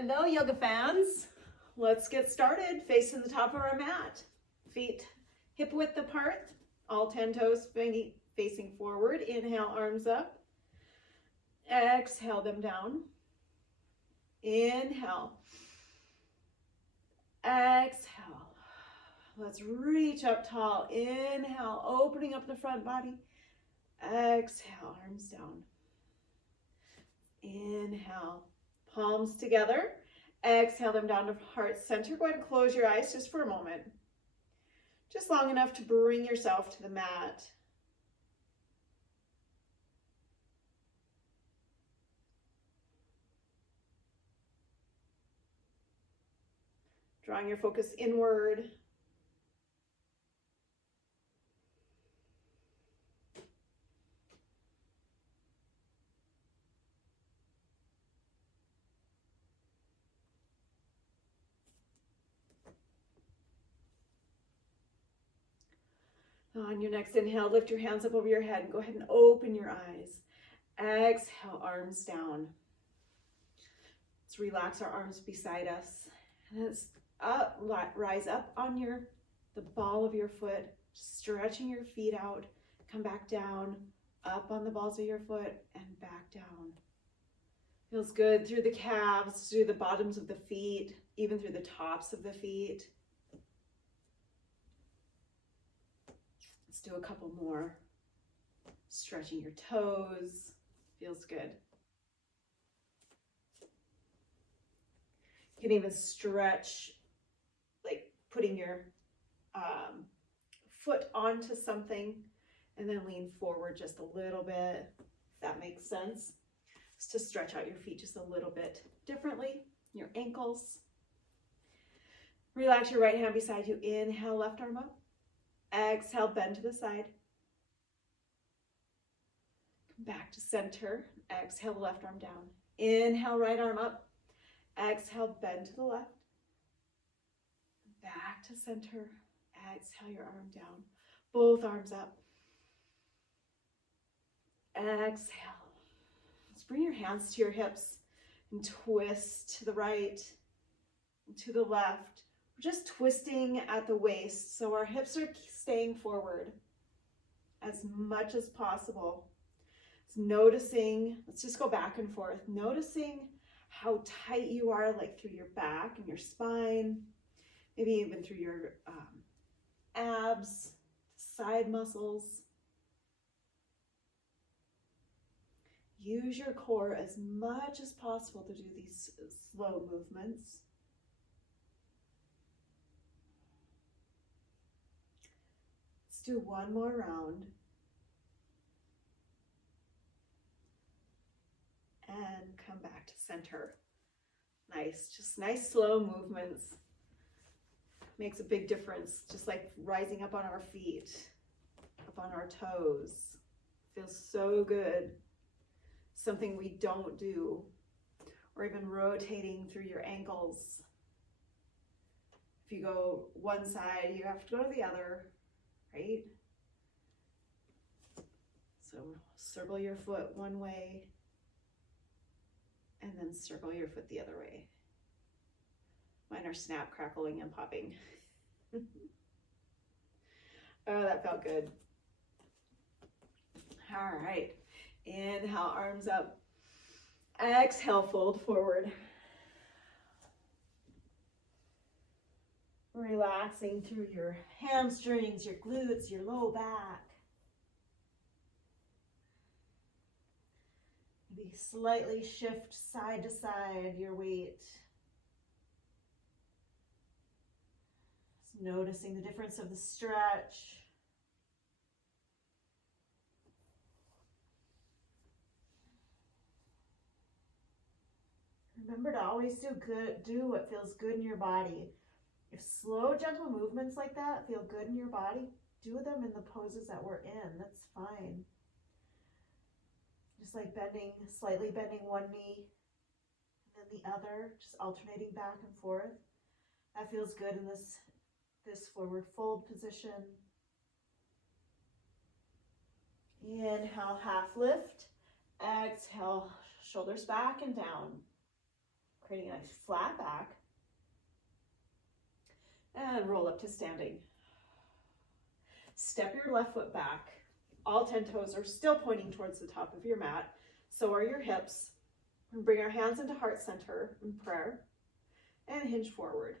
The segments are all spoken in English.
Hello, yoga fans. Let's get started. Facing the top of our mat. Feet hip width apart. All 10 toes facing forward. Inhale, arms up. Exhale them down. Inhale. Exhale. Let's reach up tall. Inhale, opening up the front body. Exhale, arms down. Inhale, palms together. Exhale them down to heart center. Go ahead and close your eyes just for a moment. Just long enough to bring yourself to the mat. Drawing your focus inward. On your next inhale, lift your hands up over your head and go ahead and open your eyes. Exhale, arms down. Let's relax our arms beside us. And let's rise up on the ball of your foot, stretching your feet out. Come back down, up on the balls of your foot and back down. Feels good through the calves, through the bottoms of the feet, even through the tops of the feet. Let's do a couple more. Stretching your toes, feels good. You can even stretch, like putting your foot onto something and then lean forward just a little bit, if that makes sense. Just to stretch out your feet just a little bit differently, your ankles. Relax your right hand beside you. Inhale, left arm up. Exhale, bend to the side. Back to center. Exhale, left arm down. Inhale, right arm up. Exhale, bend to the left. Back to center. Exhale, your arm down. Both arms up. Exhale. Let's bring your hands to your hips and twist to the right and to the left. We're just twisting at the waist, so our hips are staying forward as much as possible. It's noticing, let's just go back and forth, noticing how tight you are, like through your back and your spine, maybe even through your abs, side muscles. Use your core as much as possible to do these slow movements. Let's do one more round. And come back to center. Nice, just nice slow movements. Makes a big difference, just like rising up on our feet, up on our toes. Feels so good. Something we don't do. Or even rotating through your ankles. If you go one side, you have to go to the other, right? So circle your foot one way, and then circle your foot the other way. Mine are snap, crackling, and popping. Oh, that felt good. All right. Inhale, arms up. Exhale, fold forward. Relaxing through your hamstrings, your glutes, your low back. Maybe slightly shift side to side your weight. Just noticing the difference of the stretch. Remember to always do what feels good in your body. If slow, gentle movements like that feel good in your body, do them in the poses that we're in. That's fine. Just like slightly bending one knee and then the other, just alternating back and forth. That feels good in this forward fold position. Inhale, half lift. Exhale, shoulders back and down. creating a nice flat back. And roll up to standing. Step your left foot back. All 10 toes are still pointing towards the top of your mat. So are your hips. And bring our hands into heart center in prayer and hinge forward.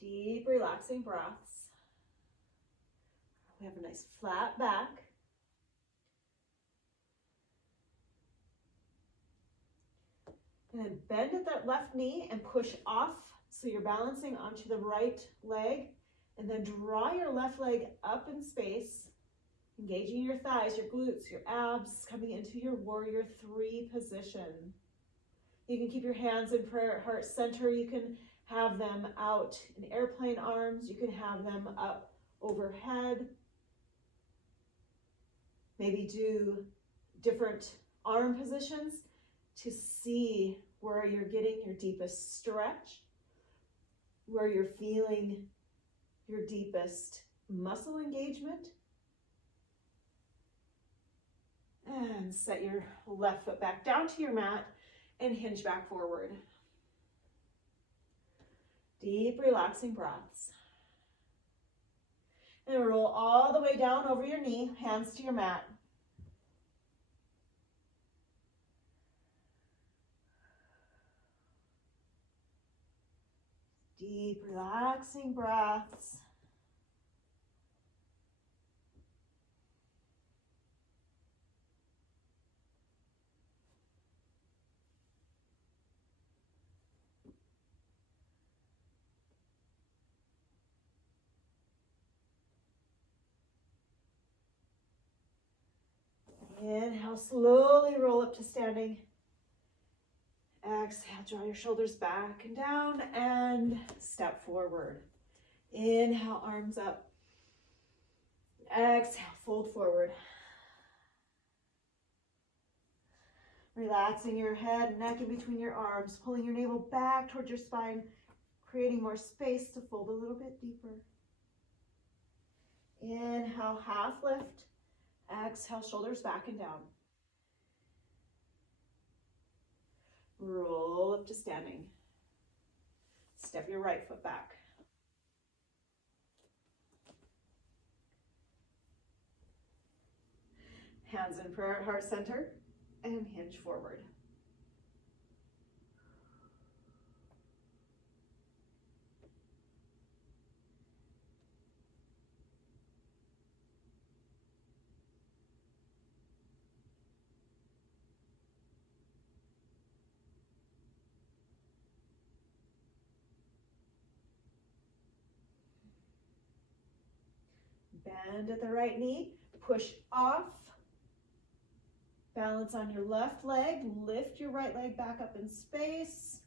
Deep, relaxing breaths. We have a nice flat back. And then bend at that left knee and push off so you're balancing onto the right leg. And then draw your left leg up in space, engaging your thighs, your glutes, your abs, coming into your warrior 3 position. You can keep your hands in prayer at heart center. You can have them out in airplane arms. You can have them up overhead. Maybe do different arm positions to see where you're getting your deepest stretch, where you're feeling your deepest muscle engagement. And set your left foot back down to your mat and hinge back forward. Deep, relaxing breaths. And roll all the way down over your knee, hands to your mat. Deep, relaxing breaths. Inhale, slowly roll up to standing. Exhale, draw your shoulders back and down and step forward. Inhale, arms up. Exhale, fold forward. Relaxing your head and neck in between your arms, pulling your navel back towards your spine, creating more space to fold a little bit deeper. Inhale, half lift. Exhale, shoulders back and down. Roll up to standing. Step your right foot back. Hands in prayer at heart center and hinge forward. Bend at the right knee, push off. Balance on your left leg, lift your right leg back up in space.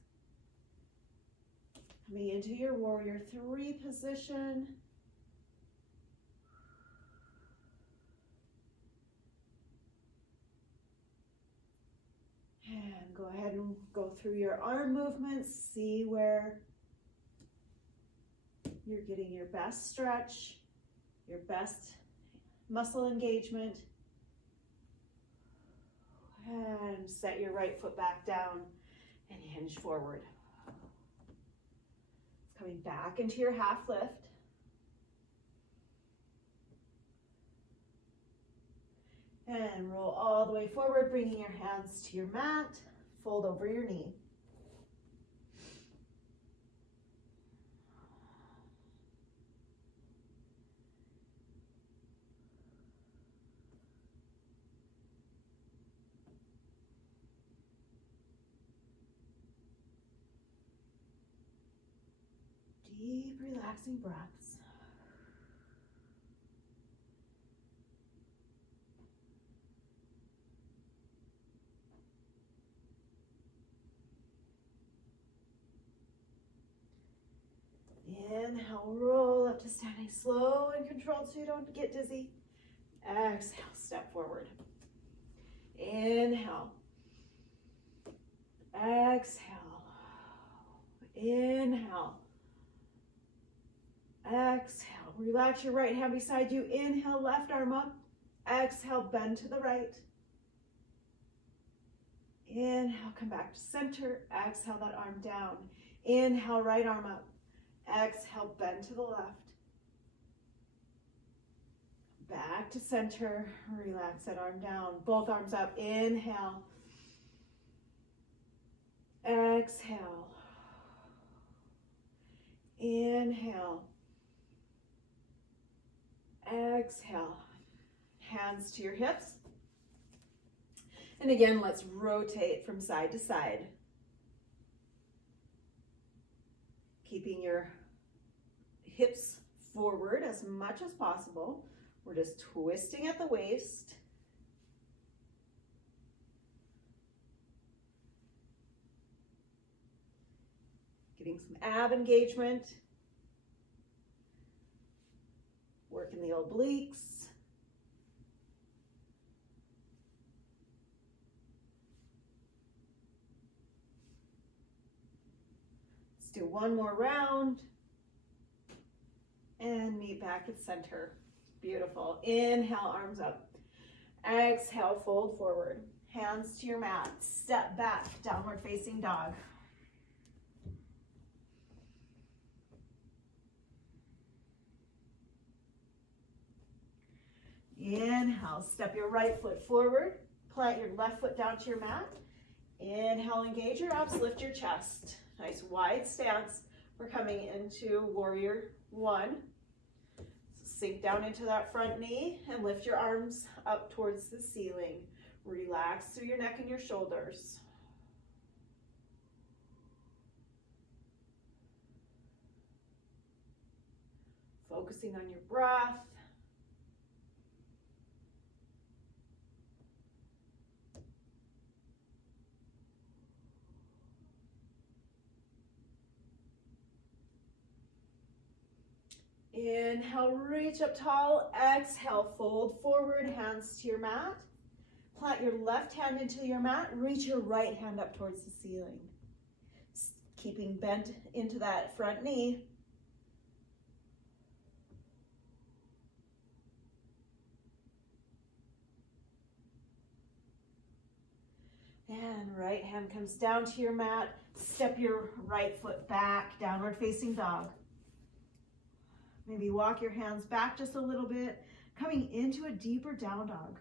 Coming into your warrior 3 position. And go ahead and go through your arm movements, see where you're getting your best stretch, your best muscle engagement. And set your right foot back down and hinge forward. Coming back into your half lift. And roll all the way forward, bringing your hands to your mat. Fold over your knee. Deep, relaxing breaths. Inhale, roll up to standing, slow and controlled so you don't get dizzy. Exhale, step forward. Inhale. Exhale. Inhale. Exhale. relax your right hand beside you. Inhale, left arm up. Exhale, bend to the right. Inhale, come back to center. Exhale, that arm down. Inhale, right arm up. Exhale, bend to the left. Back to center. Relax that arm down. Both arms up. Inhale. Exhale. Inhale. Exhale. Hands to your hips. And again, let's rotate from side to side. Keeping your hips forward as much as possible. We're just twisting at the waist. Getting some ab engagement. Working the obliques. Let's do one more round. And meet back at center. Beautiful. Inhale, arms up. Exhale, fold forward. Hands to your mat. Step back, downward facing dog. Inhale, step your right foot forward. Plant your left foot down to your mat. Inhale, engage your abs, lift your chest. Nice wide stance. We're coming into warrior one. Sink down into that front knee and lift your arms up towards the ceiling. Relax through your neck and your shoulders. Focusing on your breath. Inhale, reach up tall. Exhale, fold forward, hands to your mat. Plant your left hand into your mat. Reach your right hand up towards the ceiling. Keeping bent into that front knee. And right hand comes down to your mat. Step your right foot back, downward facing dog. Maybe walk your hands back just a little bit, coming into a deeper down dog.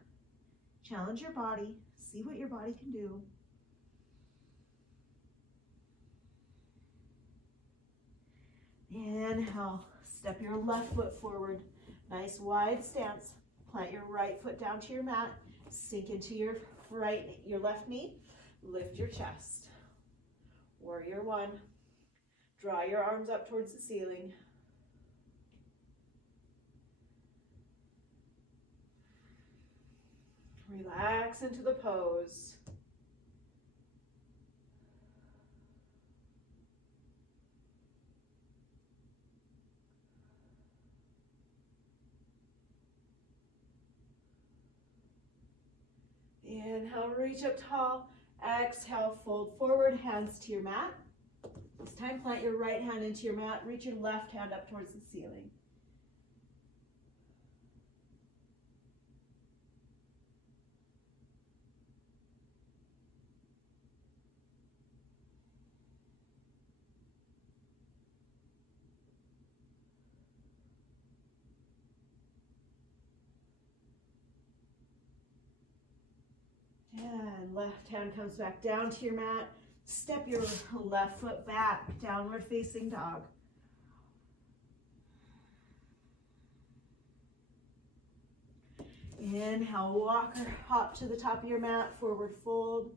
Challenge your body, see what your body can do. Inhale, step your left foot forward. Nice wide stance. Plant your right foot down to your mat. Sink into your left knee. Lift your chest. Warrior one. Draw your arms up towards the ceiling. Relax into the pose. Inhale, reach up tall. Exhale, fold forward, hands to your mat. This time, plant your right hand into your mat. Reach your left hand up towards the ceiling. And left hand comes back down to your mat. Step your left foot back, downward facing dog. Inhale, walk or hop to the top of your mat, forward fold.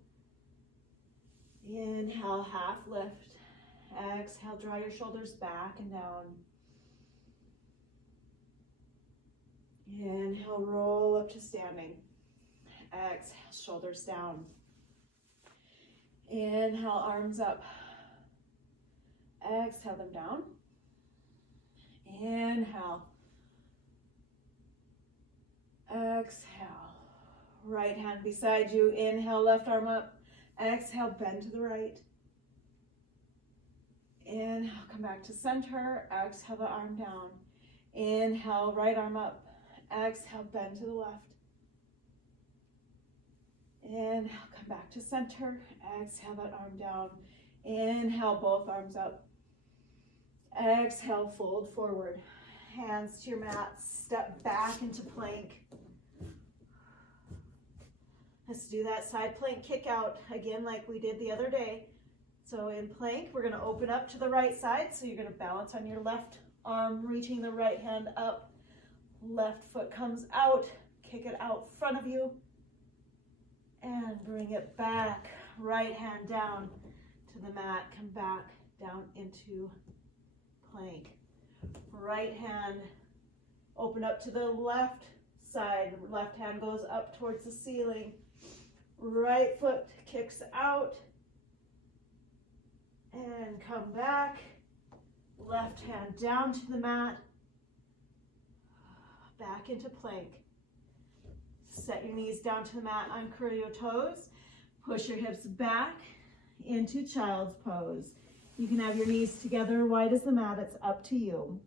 Inhale, half lift. Exhale, draw your shoulders back and down. Inhale, roll up to standing. Exhale, shoulders down. Inhale, arms up. Exhale them down. Inhale. Exhale. Right hand beside you. Inhale, left arm up. Exhale, bend to the right. Inhale, come back to center. Exhale, the arm down. Inhale, right arm up. Exhale, bend to the left. Inhale, come back to center. Exhale that arm down. Inhale, both arms up. Exhale, fold forward. Hands to your mat. Step back into plank. Let's do that side plank kick out again like we did the other day. So in plank, we're going to open up to the right side. So you're going to balance on your left arm, reaching the right hand up. Left foot comes out. Kick it out front of you. And bring it back. Right hand down to the mat. Come back down into plank. Right hand, open up to the left side. Left hand goes up towards the ceiling. Right foot kicks out. And come back. Left hand down to the mat. Back into plank. Set your knees down to the mat, uncurl your toes. Push your hips back into child's pose. You can have your knees together wide as the mat, it's up to you.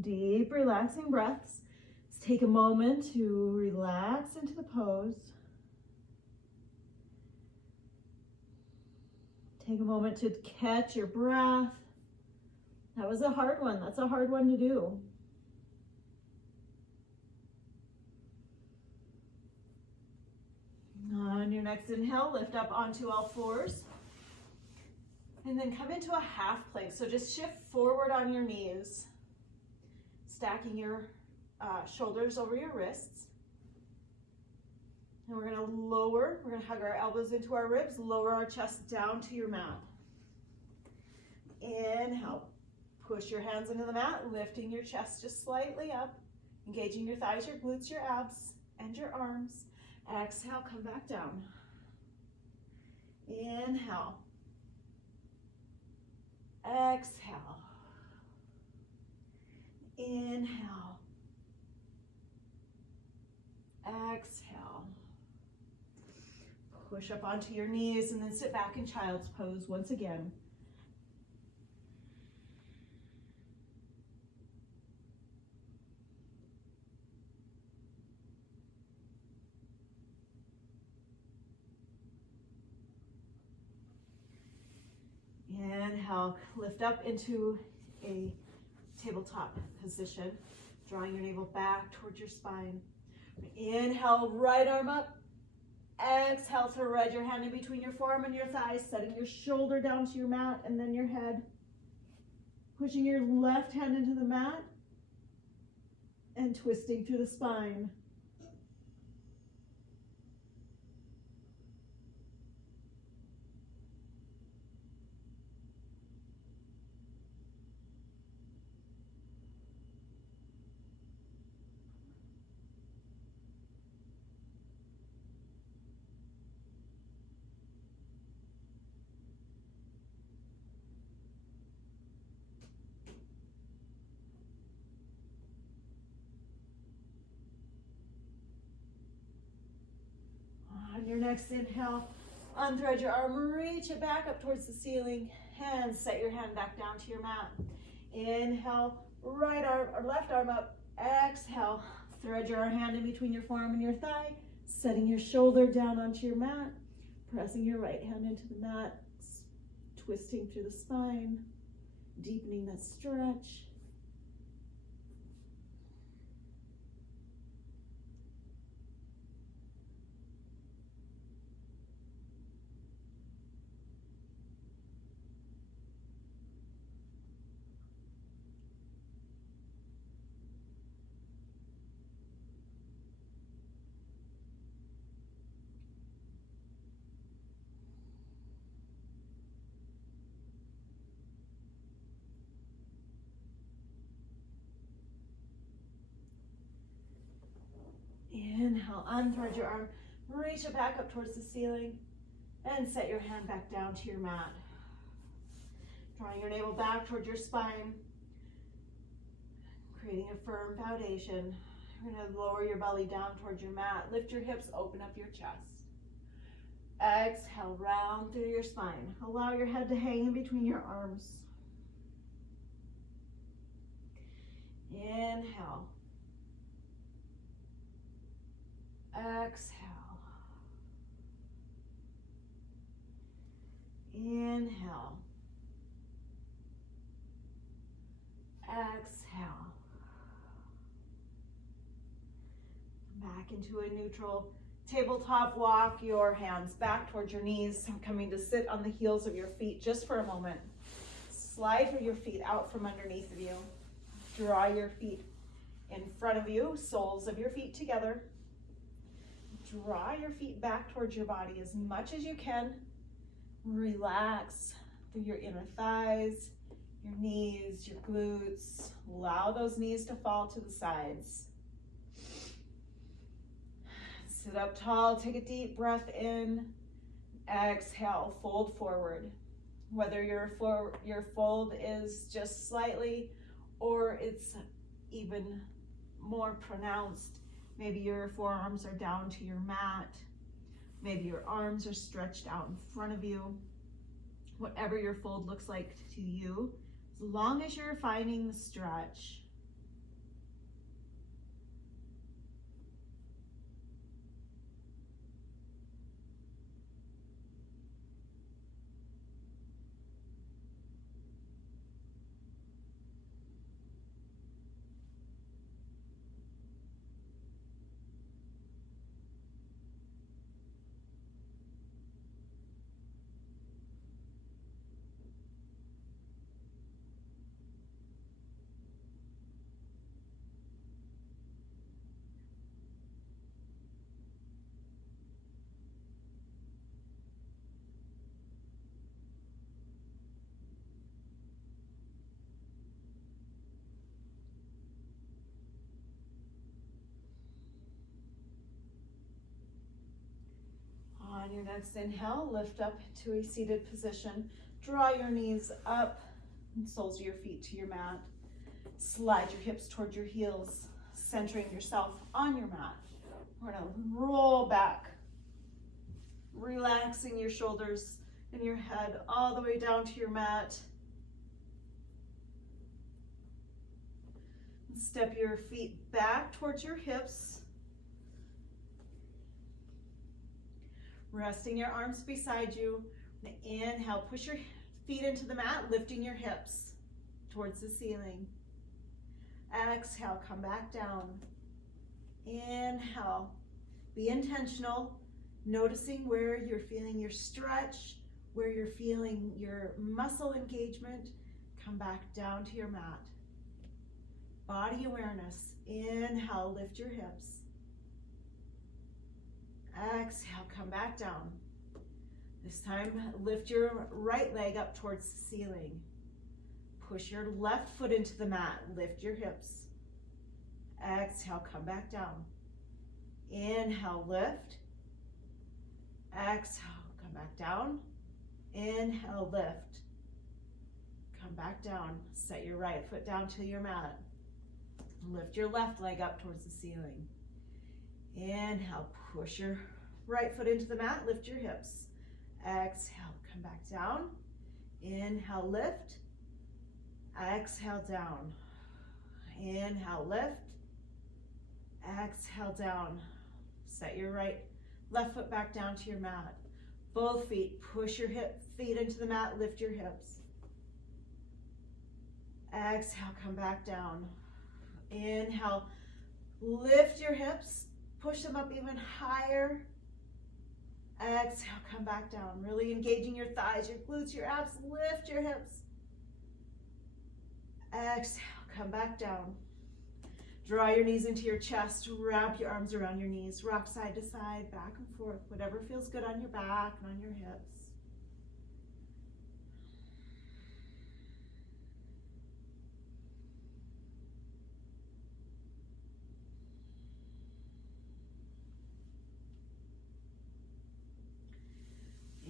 Deep, relaxing breaths. Let's take a moment to relax into the pose. Take a moment to catch your breath. That was a hard one. That's a hard one to do. On your next inhale, lift up onto all fours. And then come into a half plank. So just shift forward on your knees, stacking your shoulders over your wrists. And we're going to lower, we're going to hug our elbows into our ribs, lower our chest down to your mat. Inhale, push your hands into the mat, lifting your chest just slightly up, engaging your thighs, your glutes, your abs, and your arms. Exhale, come back down. Inhale. Exhale. Inhale. Exhale. Push up onto your knees and then sit back in child's pose once again. Inhale, lift up into a tabletop position, drawing your navel back towards your spine. Inhale, right arm up. Exhale, thread your hand in between your forearm and your thighs, setting your shoulder down to your mat and then your head. Pushing your left hand into the mat and twisting through the spine. On your next inhale, unthread your arm, reach it back up towards the ceiling, and set your hand back down to your mat. Inhale, right arm or left arm up. Exhale, thread your hand in between your forearm and your thigh, setting your shoulder down onto your mat, pressing your right hand into the mat, twisting through the spine, deepening that stretch. Inhale, unthread your arm, reach it back up towards the ceiling, and set your hand back down to your mat. Drawing your navel back towards your spine, creating a firm foundation. You're going to lower your belly down towards your mat. Lift your hips, open up your chest. Exhale, round through your spine. Allow your head to hang in between your arms. Inhale. Exhale. Inhale. Exhale. Back into a neutral tabletop walk, your hands back towards your knees. I'm coming to sit on the heels of your feet just for a moment. Slide your feet out from underneath of you. Draw your feet in front of you, soles of your feet together. Draw your feet back towards your body as much as you can. Relax through your inner thighs, your knees, your glutes. Allow those knees to fall to the sides. Sit up tall, take a deep breath in. Exhale, fold forward. Whether your fold is just slightly or it's even more pronounced, maybe your forearms are down to your mat. Maybe your arms are stretched out in front of you. Whatever your fold looks like to you, as long as you're finding the stretch. On your next inhale, lift up to a seated position. Draw your knees up and soles of your feet to your mat. Slide your hips towards your heels, centering yourself on your mat. We're going to roll back, relaxing your shoulders and your head all the way down to your mat. Step your feet back towards your hips. Resting your arms beside you. Inhale, push your feet into the mat, lifting your hips towards the ceiling. Exhale, come back down. Inhale, be intentional, noticing where you're feeling your stretch, where you're feeling your muscle engagement. Come back down to your mat. Body awareness. Inhale, lift your hips. Exhale, come back down. This time, lift your right leg up towards the ceiling. Push your left foot into the mat. Lift your hips. Exhale, come back down. Inhale, lift. Exhale, come back down. Inhale, lift. Come back down. Set your right foot down to your mat. Lift your left leg up towards the ceiling. Inhale, push your right foot into the mat, lift your hips. Exhale, come back down. Inhale, lift. Exhale, down. Inhale, lift. Exhale, down. Set your left foot back down to your mat. Both feet, push your feet into the mat, lift your hips. Exhale, come back down. Inhale, lift your hips. Push them up even higher. Exhale, come back down. Really engaging your thighs, your glutes, your abs. Lift your hips. Exhale, come back down. Draw your knees into your chest. Wrap your arms around your knees. Rock side to side, back and forth. Whatever feels good on your back and on your hips.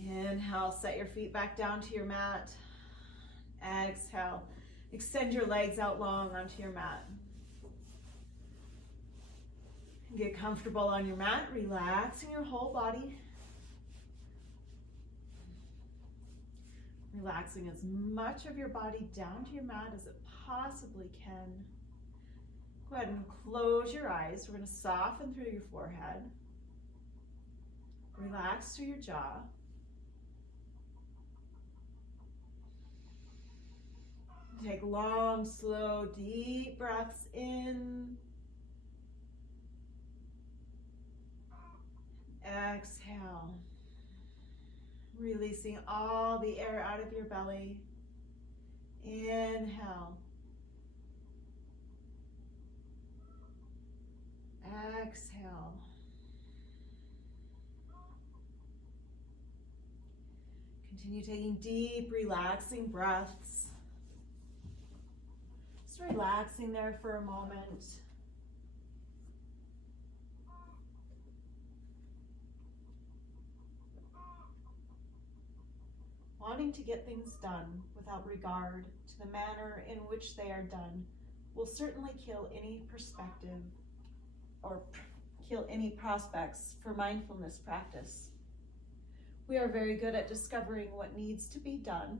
Inhale, set your feet back down to your mat. Exhale, extend your legs out long onto your mat. Get comfortable on your mat, relaxing your whole body. Relaxing as much of your body down to your mat as it possibly can. Go ahead and close your eyes. We're going to soften through your forehead. Relax through your jaw. Take long, slow, deep breaths in. Exhale. Releasing all the air out of your belly. Inhale. Exhale. Continue taking deep, relaxing breaths. Just relaxing there for a moment. Wanting to get things done without regard to the manner in which they are done will certainly kill any perspective or kill any prospects for mindfulness practice. We are very good at discovering what needs to be done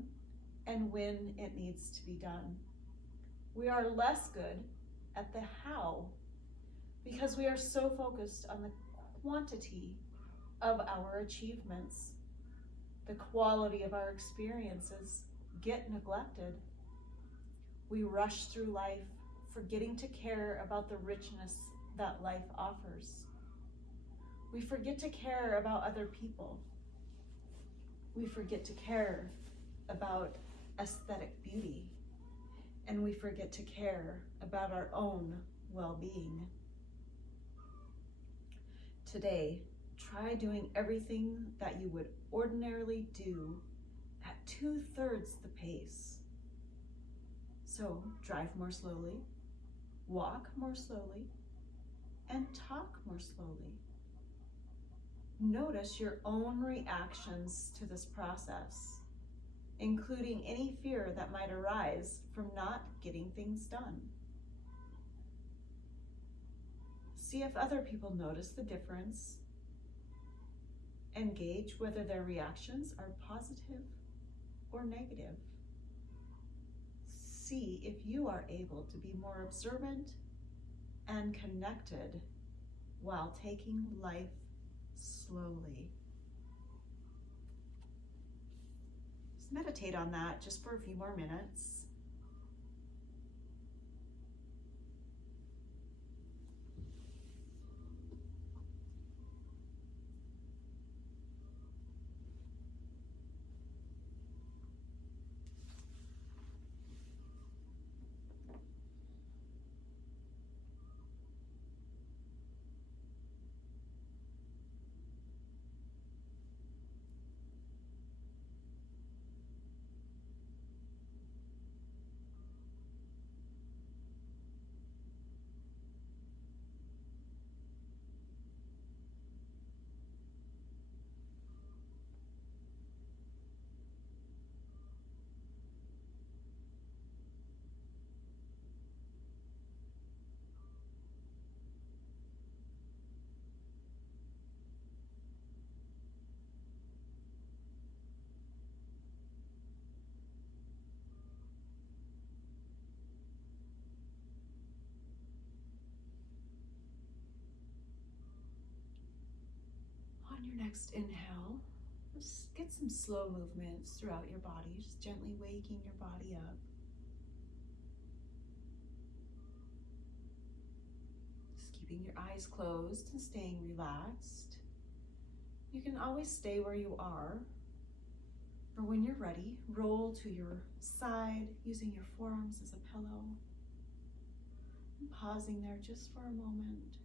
and when it needs to be done. We are less good at the how because we are so focused on the quantity of our achievements. The quality of our experiences get neglected. We rush through life, forgetting to care about the richness that life offers. We forget to care about other people. We forget to care about aesthetic beauty. And we forget to care about our own well-being. Today, try doing everything that you would ordinarily do at 2/3 the pace. So drive more slowly, walk more slowly, and talk more slowly. Notice your own reactions to this process, including any fear that might arise from not getting things done. See if other people notice the difference and gauge whether their reactions are positive or negative. See if you are able to be more observant and connected while taking life slowly. Just meditate on that just for a few more minutes. On your next inhale, just get some slow movements throughout your body, just gently waking your body up. Just keeping your eyes closed and staying relaxed. You can always stay where you are, or when you're ready, roll to your side using your forearms as a pillow. And pausing there just for a moment.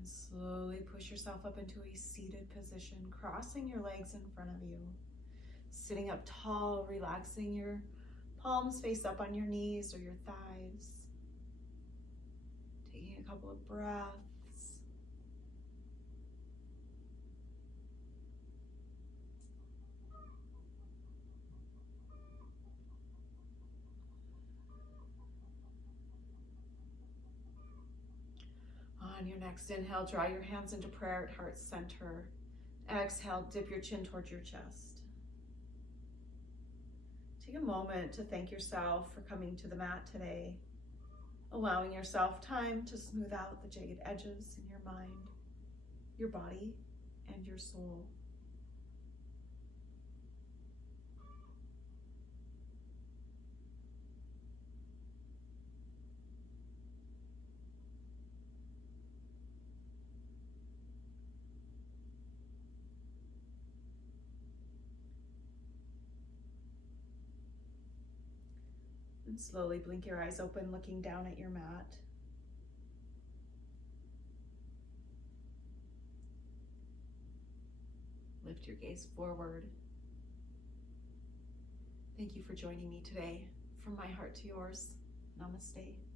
And slowly push yourself up into a seated position, crossing your legs in front of you. Sitting up tall, relaxing your palms face up on your knees or your thighs. Taking a couple of breaths. On your next inhale, draw your hands into prayer at heart center. Exhale, dip your chin towards your chest. Take a moment to thank yourself for coming to the mat today, allowing yourself time to smooth out the jagged edges in your mind, your body, and your soul. And slowly blink your eyes open, looking down at your mat. Lift your gaze forward. Thank you for joining me today. From my heart to yours, namaste.